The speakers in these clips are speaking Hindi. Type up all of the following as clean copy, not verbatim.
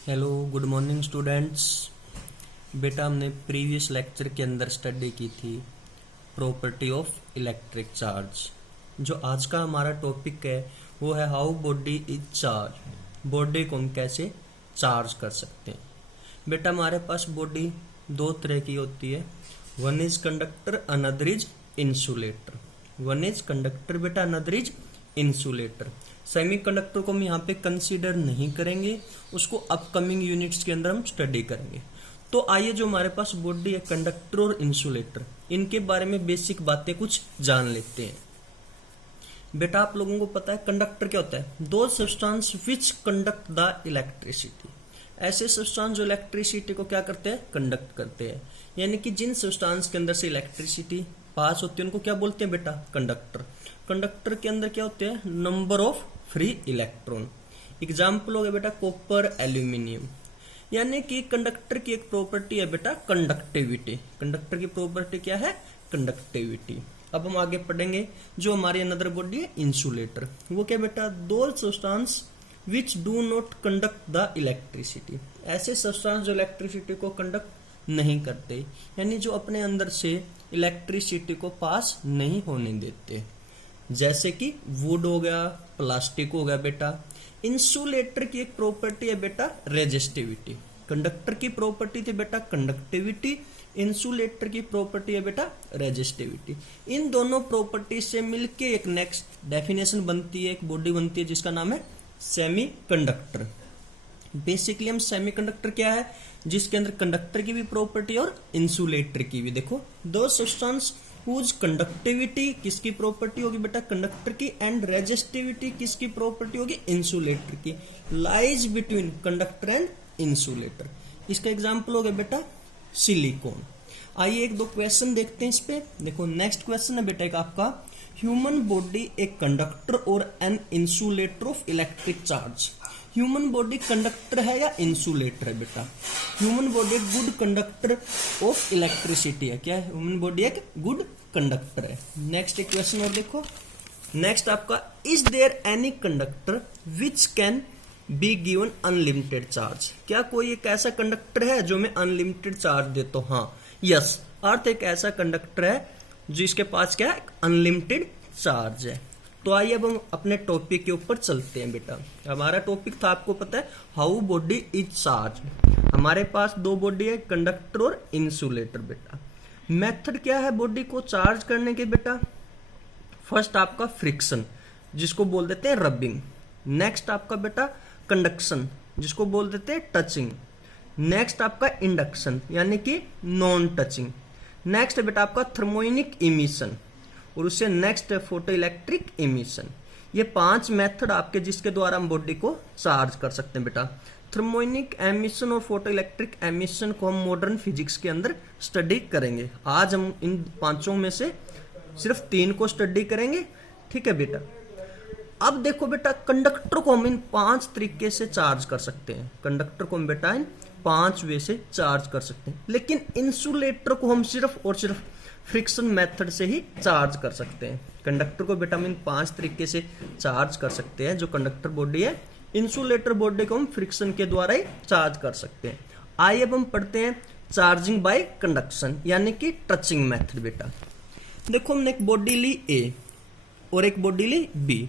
Hello good morning students. बेटा हमने प्रीवियस लेक्चर के अंदर स्टडी की थी प्रॉपर्टी ऑफ इलेक्ट्रिक चार्ज। जो आज का हमारा टॉपिक है वो है how body is charge. Body को हम कैसे चार्ज कर सकते हैं। बेटा हमारे पास बॉडी दो तरह की होती है, one is conductor another is insulator. One is conductor बेटा अनदर इज इंसुलेटर। सेमीकंडक्टर को हम यहाँ पे कंसीडर नहीं करेंगे, उसको अपकमिंग यूनिट्स के अंदर हम स्टडी करेंगे। तो आइए जो हमारे पास बॉडी है कंडक्टर और इंसुलेटर, इनके बारे में बेसिक बातें कुछ जान लेते हैं। बेटा आप लोगों को पता है कंडक्टर क्या होता है, दो substance which conduct the electricity. ऐसे सब्सटेंस जो इलेक्ट्रिसिटी को क्या करते हैं, कंडक्ट करते हैं। यानी कि जिन सब्सटेंस के अंदर से इलेक्ट्रिसिटी पास होती है उनको क्या बोलते हैं बेटा, कंडक्टर। कंडक्टर के अंदर क्या होते हैं, number of free electron. Example हो गया बेटा कॉपर, एल्यूमिनियम। यानी कि कंडक्टर की एक प्रॉपर्टी है बेटा कंडक्टिविटी। कंडक्टर की प्रॉपर्टी क्या है, कंडक्टिविटी। अब हम आगे पढ़ेंगे जो हमारी अनदर बॉडी है इंसुलेटर। वो क्या बेटा, दो substance which do not conduct the electricity. ऐसे सब्सटेंस जो इलेक्ट्रिसिटी को कंडक्ट नहीं करते, यानी जो अपने अंदर से इलेक्ट्रिसिटी को पास नहीं होने देते, जैसे कि वुड हो गया, प्लास्टिक हो गया बेटा। इंसुलेटर की एक प्रॉपर्टी है बेटा रेजिस्टिविटी। कंडक्टर की प्रॉपर्टी थी बेटा कंडक्टिविटी, इंसुलेटर की प्रॉपर्टी है बेटा रेजिस्टिविटी। इन दोनों प्रॉपर्टी से मिलके एक नेक्स्ट डेफिनेशन बनती है, एक बॉडी बनती है जिसका नाम है सेमीकंडक्टर। बेसिकली हम सेमीकंडक्टर क्या है, जिसके अंदर कंडक्टर की भी प्रॉपर्टी और इंसुलेटर की भी। देखो दो सब्सटेंस हुज कंडक्टिविटी किसकी प्रॉपर्टी होगी बेटा, कंडक्टर की, एंड रेजिस्टिविटी किसकी प्रॉपर्टी होगी, इंसुलेटर की, lies between conductor and insulator. इसका एग्जांपल हो गया बेटा सिलिकॉन। आइए एक दो क्वेश्चन देखते हैं इस पे। देखो नेक्स्ट क्वेश्चन है बेटा एक आपका, ह्यूमन बॉडी ए कंडक्टर और an insulator of electric charge. Human body conductor है या इंसुलेटर है बेटा, ह्यूमन बॉडी एक गुड कंडक्टर ऑफ इलेक्ट्रिसिटी है। क्या है, ह्यूमन बॉडी एक गुड कंडक्टर है। नेक्स्ट एक क्वेश्चन और देखो, नेक्स्ट आपका, is there any conductor which can be given unlimited charge. क्या कोई एक ऐसा कंडक्टर है जो मैं अनलिमिटेड चार्ज देता हूं, हाँ यस, अर्थ एक ऐसा कंडक्टर है जिसके पास क्या है, अनलिमिटेड चार्ज है। तो आइए अब हम अपने टॉपिक के ऊपर चलते हैं बेटा। हमारा टॉपिक था आपको पता है हाउ बॉडी इज चार्ज। हमारे पास दो बॉडी है कंडक्टर और इंसुलेटर बेटा। मेथड क्या है बॉडी को चार्ज करने के बेटा, फर्स्ट आपका फ्रिक्शन जिसको बोल देते हैं रबिंग। नेक्स्ट आपका बेटा कंडक्शन जिसको बोल देते हैं टचिंग। नेक्स्ट आपका इंडक्शन यानी कि नॉन टचिंग। नेक्स्ट बेटा आपका थर्मोनिक इमिशन, और उससे नेक्स्ट है फोटो इलेक्ट्रिक इमिशन। ये पांच मेथड आपके जिसके द्वारा हम बॉडी को चार्ज कर सकते हैं बेटा। थर्मोनिक एमिशन और फोटो इलेक्ट्रिक एमिशन को हम मॉडर्न फिजिक्स के अंदर स्टडी करेंगे। आज हम इन पांचों में से सिर्फ तीन को स्टडी करेंगे, ठीक है बेटा। अब देखो बेटा कंडक्टर को हम इन पांच तरीके से चार्ज कर सकते हैं। कंडक्टर को हम बेटा इन पांच वे से चार्ज कर सकते हैं, लेकिन इंसुलेटर को हम सिर्फ और सिर्फ फ्रिक्शन मेथड से ही चार्ज कर सकते हैं। कंडक्टर को बेटा हम इन पांच तरीके से चार्ज कर सकते हैं जो कंडक्टर बॉडी है। इंसुलेटर बॉडी को हम फ्रिक्शन के द्वारा ही चार्ज कर सकते हैं। आइए अब हम पढ़ते हैं चार्जिंग बाय कंडक्शन यानी कि टचिंग मेथड बेटा। देखो हमने एक बॉडी ली ए और एक बॉडी ली बी।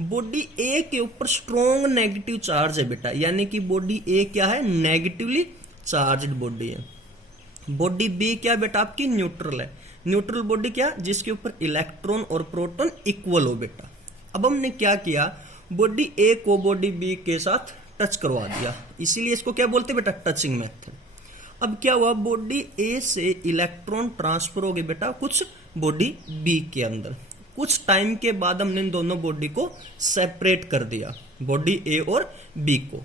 बॉडी ए के ऊपर स्ट्रॉन्ग नेगेटिव चार्ज है बेटा, यानी कि बॉडी ए क्या है, नेगेटिवली चार्ज्ड बॉडी है। बॉडी बी क्या बेटा आपकी न्यूट्रल है। न्यूट्रल बॉडी क्या, जिसके ऊपर इलेक्ट्रॉन और प्रोटॉन इक्वल हो बेटा। अब हमने क्या किया, बॉडी ए को बॉडी बी के साथ टच करवा दिया, इसीलिए इसको क्या बोलते हैं बेटा, टचिंग मेथड। अब क्या हुआ, बॉडी ए से इलेक्ट्रॉन ट्रांसफर हो गए बेटा कुछ बॉडी बी के अंदर। कुछ टाइम के बाद हमने इन दोनों बॉडी को सेपरेट कर दिया, बॉडी ए और बी को।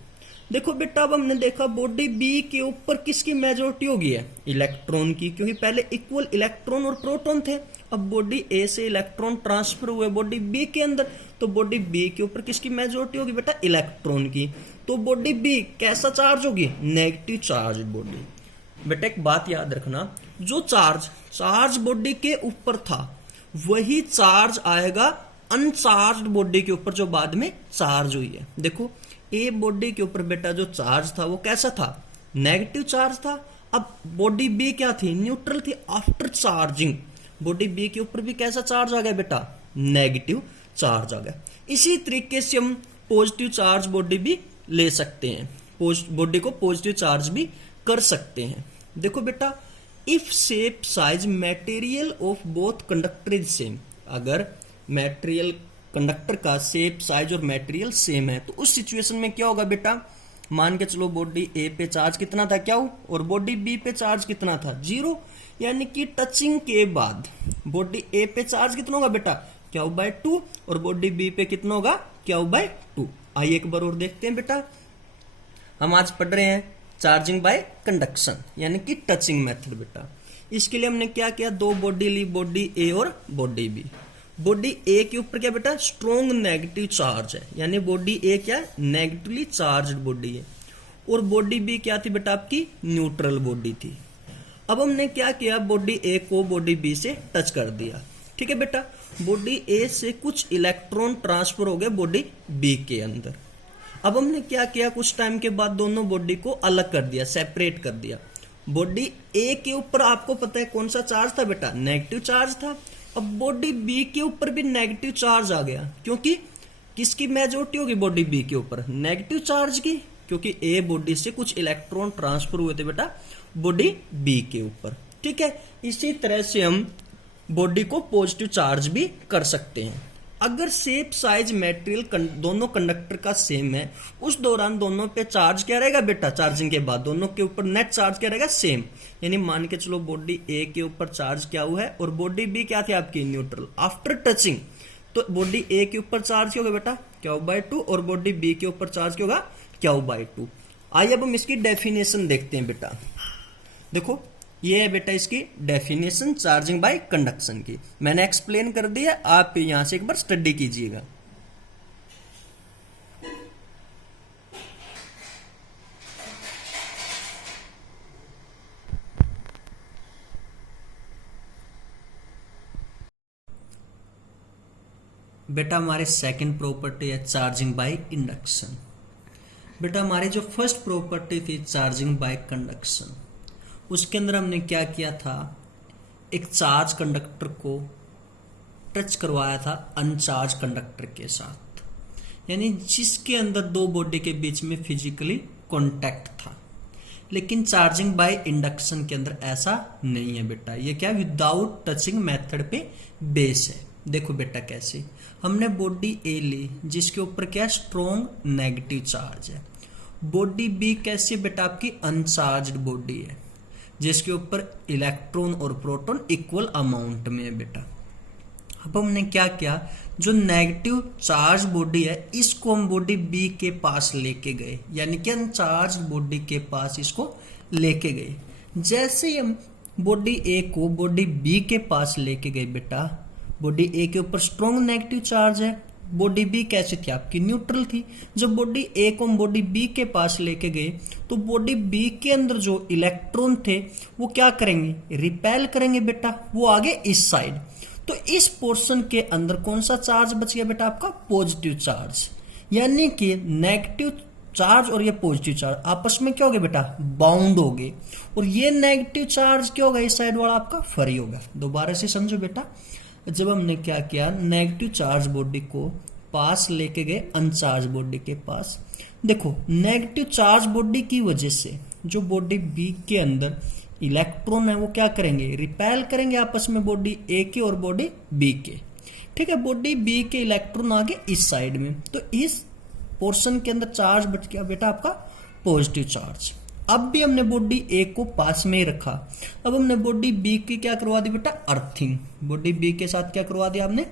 देखो बेटा अब हमने देखा बॉडी बी के ऊपर किसकी मेजॉरिटी होगी है, इलेक्ट्रॉन की, क्योंकि पहले इक्वल इलेक्ट्रॉन और प्रोटॉन थे। अब बॉडी ए से इलेक्ट्रॉन ट्रांसफर हुए बॉडी बी के अंदर, तो बॉडी बी के ऊपर किसकी मेजॉरिटी होगी बेटा, इलेक्ट्रॉन की। तो बॉडी बी कैसा चार्ज होगी, नेगेटिव चार्ज बॉडी। बेटा एक बात याद रखना, जो चार्ज बॉडी के ऊपर था वही चार्ज आएगा अनचार्ज बॉडी के ऊपर जो बाद में चार्ज हुई है। देखो ए बॉडी के ऊपर बेटा जो चार्ज था वो कैसा था, नेगेटिव चार्ज था। अब बॉडी बी क्या थी, न्यूट्रल थी। आफ्टर चार्जिंग बॉडी बी के ऊपर भी कैसा चार्ज आ गया बेटा, नेगेटिव चार्ज आ गया। इसी तरीके से हम पॉजिटिव चार्ज बॉडी भी ले सकते हैं, बॉडी को पॉजिटिव चार्ज भी कर सकते हैं। देखो बेटा, if shape size material of both conductor is same, अगर मटेरियल कंडक्टर का शेप साइज और मटेरियल सेम है तो उस सिचुएशन में क्या होगा बेटा, मान के चलो बॉडी ए पे चार्ज कितना था, क्या हो, और बॉडी बी पे चार्ज कितना था, 0। यानी कि टचिंग के बाद बॉडी ए पे चार्ज कितना होगा बेटा, क्या 2, और बॉडी बी पे कितना होगा, क्या 2। आइए एक बार और देखते हैं बेटा। हम आज पढ़ रहे हैं चार्जिंग बाय कंडक्शन यानी कि टचिंग मेथड बेटा। इसके लिए हमने क्या किया, दो बॉडी ली, बॉडी ए और बॉडी बी। बॉडी ए के ऊपर क्या बेटा, स्ट्रॉन्ग नेगेटिव चार्ज है, यानी बॉडी ए क्या है, नेगेटिवली चार्ज्ड बॉडी है, और बॉडी बी क्या थी बेटा, आपकी न्यूट्रल बॉडी थी। अब हमने क्या किया, बॉडी ए को बॉडी बी से टच कर दिया, ठीक है बेटा। बॉडी ए से कुछ इलेक्ट्रॉन ट्रांसफर हो गए बॉडी बी के अंदर। अब हमने क्या किया, कुछ टाइम के बाद दोनों बॉडी को अलग कर दिया, सेपरेट कर दिया। बॉडी ए के ऊपर आपको पता है कौन सा चार्ज था बेटा, नेगेटिव चार्ज था। अब बॉडी बी के ऊपर भी नेगेटिव चार्ज आ गया, क्योंकि किसकी मेजॉरिटी होगी बॉडी बी के ऊपर, नेगेटिव चार्ज की, क्योंकि ए बॉडी से कुछ इलेक्ट्रॉन ट्रांसफर हुए थे बेटा बॉडी बी के ऊपर, ठीक है। इसी तरह से हम बॉडी को पॉजिटिव चार्ज भी कर सकते हैं। अगर शेप साइज मटेरियल दोनों कंडक्टर का सेम है, उस दौरान दोनों पे चार्ज क्या रहेगा बेटा, चार्जिंग के बाद दोनों के ऊपर नेट चार्ज क्या रहेगा, सेम। यानी मान के चलो बॉडी ए के ऊपर चार्ज क्या हुआ है और बॉडी बी क्या थी आपकी, न्यूट्रल। आफ्टर टचिंग तो बॉडी ए के ऊपर चार्ज क्या होगा बेटा, क्या 2, और बॉडी बी के ऊपर चार्ज क्या होगा, क्या 2। आइए अब हम इसकी डेफिनेशन देखते हैं बेटा। देखो ये है बेटा इसकी डेफिनेशन चार्जिंग बाय कंडक्शन की, मैंने एक्सप्लेन कर दिया, आप यहां से एक बार स्टडी कीजिएगा। बेटा हमारे सेकंड प्रॉपर्टी है चार्जिंग बाय इंडक्शन। बेटा हमारी जो फर्स्ट प्रॉपर्टी थी चार्जिंग बाय कंडक्शन, उसके अंदर हमने क्या किया था, एक चार्ज कंडक्टर को टच करवाया था अनचार्ज कंडक्टर के साथ, यानी जिसके अंदर दो बॉडी के बीच में फिजिकली कांटेक्ट था। लेकिन चार्जिंग बाय इंडक्शन के अंदर ऐसा नहीं है बेटा, ये क्या विदाउट टचिंग मेथड पे बेस है। देखो बेटा कैसे, हमने बॉडी ए ली जिसके ऊपर क्या स्ट्रॉन्ग नेगेटिव चार्ज है, बॉडी बी कैसी बेटा आपकी अनचार्ज्ड बॉडी है जिसके ऊपर इलेक्ट्रॉन और प्रोटॉन इक्वल अमाउंट में है बेटा। अब हमने क्या किया, जो नेगेटिव चार्ज बॉडी है इसको हम बॉडी बी के पास लेके गए, यानी कि अनचार्ज बॉडी के पास इसको लेके गए। जैसे ही हम बॉडी ए को बॉडी बी के पास लेके गए बेटा, बॉडी ए के ऊपर स्ट्रॉन्ग नेगेटिव चार्ज है, बॉडी बी कैसी थी आपकी, न्यूट्रल थी। जब बॉडी ए को हम बॉडी बी के पास लेके गए तो बॉडी बी के अंदर जो इलेक्ट्रॉन थे वो क्या करेंगे, रिपेल करेंगे बेटा, वो आगे इस साइड। तो इस पोर्शन के अंदर कौन सा चार्ज बच गया बेटा आपका, पॉजिटिव चार्ज। यानी कि नेगेटिव चार्ज और ये पॉजिटिव चार्ज आपस में क्या हो गया बेटा, बाउंड हो गए, और ये नेगेटिव चार्ज क्या होगा, इस साइड वाला आपका फ्री होगा। दोबारा से समझो बेटा, जब हमने क्या किया, नेगेटिव चार्ज बॉडी को पास लेके गए अनचार्ज बॉडी के पास। देखो नेगेटिव चार्ज बॉडी की वजह से जो बॉडी बी के अंदर इलेक्ट्रॉन है वो क्या करेंगे, रिपेल करेंगे आपस में, बॉडी ए के और बॉडी बी के, ठीक है। बॉडी बी के इलेक्ट्रॉन आगे इस साइड में, तो इस पोर्शन के अंदर चार्ज बच गया बेटा आपका पॉजिटिव चार्ज। अब भी हमने बॉडी ए को पास में ही रखा, अब हमने बॉडी बी की क्या करवा दी बेटा, अर्थिंग। बॉडी बी के साथ क्या करवा दिया आपने,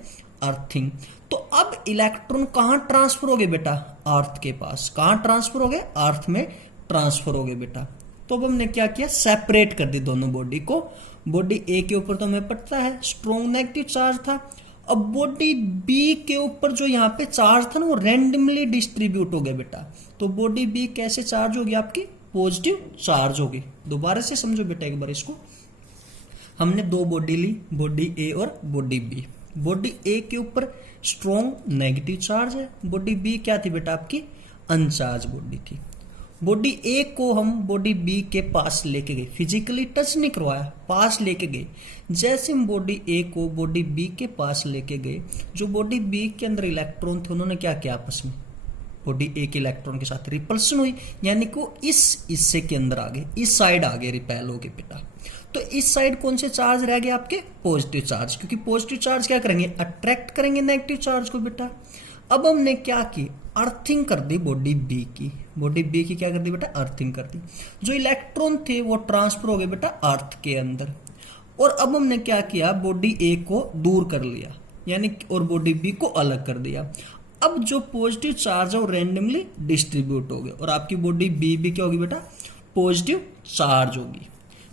अर्थिंग। तो अब इलेक्ट्रॉन कहां ट्रांसफर हो गए बेटा, अर्थ के पास। कहां ट्रांसफर हो गए, अर्थ में ट्रांसफर हो गए बेटा। तो अब हमने क्या किया, सेपरेट कर दी दोनों बॉडी को। बॉडी ए के ऊपर तो हमें पता है स्ट्रॉन्ग नेगेटिव चार्ज था, अब बॉडी बी के ऊपर जो यहाँ पे चार्ज था ना वो रेंडमली डिस्ट्रीब्यूट हो गया बेटा। तो बॉडी बी कैसे चार्ज होगी आपकी, पॉजिटिव चार्ज होगी। दोबारा से समझो बेटा एक बार इसको, हमने दो बॉडी ली, बॉडी ए और बॉडी बी। बॉडी ए के ऊपर स्ट्रॉन्ग नेगेटिव चार्ज है, बॉडी बी क्या थी बेटा आपकी, अनचार्ज बॉडी थी। बॉडी ए को हम बॉडी बी के पास लेके गए, फिजिकली टच नहीं करवाया, पास लेके गए। जैसे हम बॉडी ए को बॉडी बी के पास लेके गए, जो बॉडी बी के अंदर इलेक्ट्रॉन थे उन्होंने क्या किया, आपस में बॉडी ए के इलेक्ट्रॉन के साथ रिपल्सन हुई, यानी कि वो इस हिस्से के अंदर आ गए, इस साइड आ गए, रिपेल हो गए बेटा। तो इस साइड कौन से चार्ज रह गए आपके, पॉजिटिव चार्ज, क्योंकि पॉजिटिव चार्ज क्या करेंगे, अट्रैक्ट करेंगे नेगेटिव चार्ज को बेटा। अब हमने क्या की, अर्थिंग कर दी बॉडी बी की, बॉडी बी की क्या कर दी बेटा, अर्थिंग कर दी। जो इलेक्ट्रॉन थे वो ट्रांसफर हो गए बेटा अर्थ के अंदर। और अब हमने क्या किया, बॉडी ए को दूर कर लिया, यानी और बॉडी बी को अलग कर दिया। अब जो पॉजिटिव चार्ज है वो रैंडमली डिस्ट्रीब्यूट हो गए और आपकी बॉडी बी भी क्या होगी बेटा, पॉजिटिव चार्ज होगी।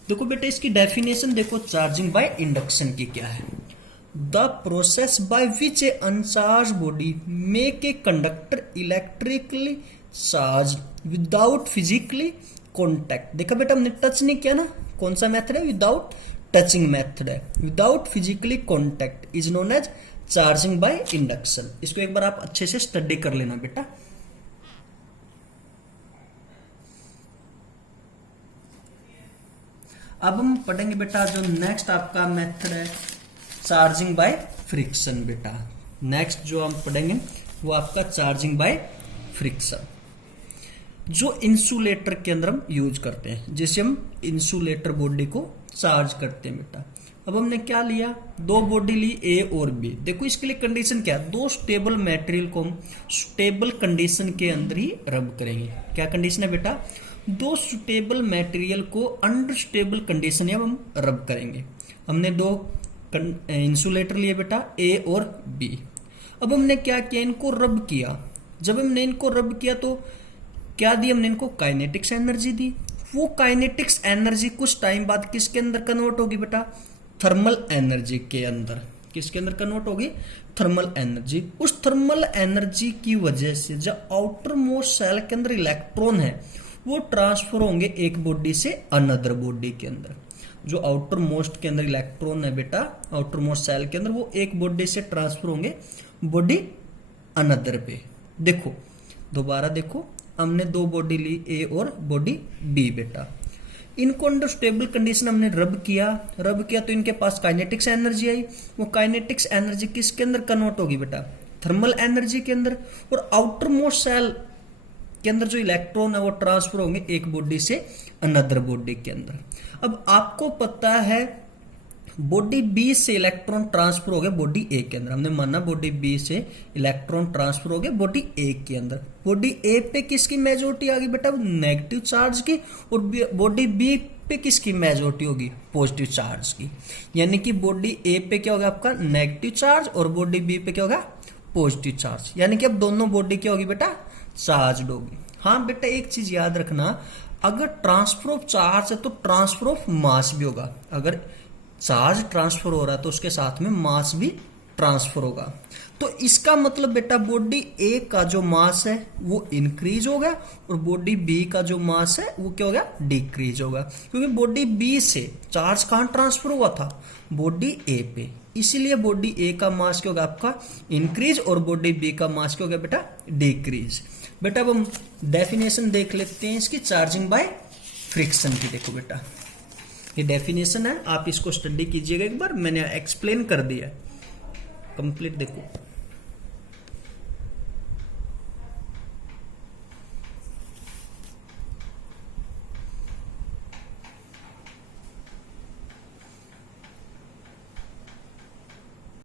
देखो बेटा इसकी डेफिनेशन देखो चार्जिंग बाय इंडक्शन की क्या है। The process by which A uncharged body make a conductor electrically charge without physically contact. देखा बेटा हमने टच नहीं किया ना, कौन सा मेथड है, विदाउट टचिंग मेथड है, without physically contact is known as charging by induction. इसको एक बार आप अच्छे से स्टडी कर लेना बेटा। अब हम पढ़ेंगे बेटा जो नेक्स्ट आपका मेथड है चार्जिंग बाय फ्रिक्शन बेटा। नेक्स्ट जो हम पढ़ेंगे वो आपका चार्जिंग बाय फ्रिक्शन, जो इंसुलेटर के अंदर हम यूज करते हैं, जिसे हम इंसुलेटर बॉडी को चार्ज करते हैं बेटा। अब हमने क्या लिया, दो बॉडी ली ए और बी। देखो इसके लिए कंडीशन क्या है, दो स्टेबल मटेरियल को हम स्टेबल कंडीशन के अंदर ही रब करेंगे। क्या कंडीशन है बेटा, दो स्टेबल मटेरियल को अंडर स्टेबल कंडीशन हम रब करेंगे। हमने दो इंसुलेटर लिए बेटा ए और बी। अब हमने क्या किया, इनको रब किया। जब हमने इनको रब किया तो क्या दी हमने इनको, काइनेटिक्स एनर्जी दी। वो काइनेटिक्स एनर्जी कुछ टाइम बाद किसके अंदर कन्वर्ट होगी बेटा, थर्मल एनर्जी के अंदर। किसके अंदर कन्वर्ट होगी, थर्मल एनर्जी। उस थर्मल एनर्जी की वजह से जो आउटर मोस्ट सेल के अंदर इलेक्ट्रॉन है वो ट्रांसफर होंगे एक बॉडी से अनदर बॉडी के अंदर। जो आउटर मोस्ट के अंदर इलेक्ट्रॉन है बेटा, आउटर मोस्ट सेल के अंदर, वो एक बॉडी से ट्रांसफर होंगे बॉडी अनदर पे। देखो दोबारा देखो, हमने दो बॉडी ली ए और बॉडी बी बेटा। इनको अंडर स्टेबल कंडीशन हमने रब किया तो इनके पास काइनेटिक्स एनर्जी आई। वो काइनेटिक्स एनर्जी किसके अंदर कन्वर्ट होगी बेटा, थर्मल एनर्जी के अंदर। और आउटर मोस्ट सेल के अंदर जो इलेक्ट्रॉन है वो ट्रांसफर होंगे एक बॉडी से अनदर बॉडी के अंदर। अब आपको पता है बॉडी बी से इलेक्ट्रॉन ट्रांसफर हो गए बॉडी ए के अंदर। हमने माना बॉडी बी से इलेक्ट्रॉन ट्रांसफर हो गए बॉडी ए के अंदर। बॉडी ए पे किसकी मेजॉरिटी आ गई बेटा, नेगेटिव चार्ज की। और बॉडी बी पे किसकी मेजॉरिटी होगी, पॉजिटिव चार्ज की। यानी कि बॉडी ए पे क्या होगा आपका नेगेटिव चार्ज और बॉडी बी पे क्या होगा पॉजिटिव चार्ज। यानी कि अब दोनों बॉडी क्या होगी बेटा, चार्ज होगी। हाँ बेटा एक चीज याद रखना, अगर ट्रांसफर ऑफ चार्ज है तो ट्रांसफर ऑफ मास भी होगा। अगर चार्ज ट्रांसफर हो रहा है तो उसके साथ में मास भी ट्रांसफर होगा। तो इसका मतलब बेटा बॉडी ए का जो मास है वो इंक्रीज होगा और बॉडी बी का जो मास है वो क्या होगा, डिक्रीज होगा। क्योंकि बॉडी बी से चार्ज कहां ट्रांसफर हुआ था, बॉडी ए पे। इसीलिए बॉडी ए का मास क्या होगा आपका इंक्रीज और बॉडी बी का मास क्या होगा बेटा डिक्रीज। बेटा अब हम डेफिनेशन देख लेते हैं इसकी चार्जिंग बाय फ्रिक्शन की। देखो बेटा ये डेफिनेशन है, आप इसको स्टडी कीजिएगा एक बार, मैंने एक्सप्लेन कर दिया कंप्लीट। देखो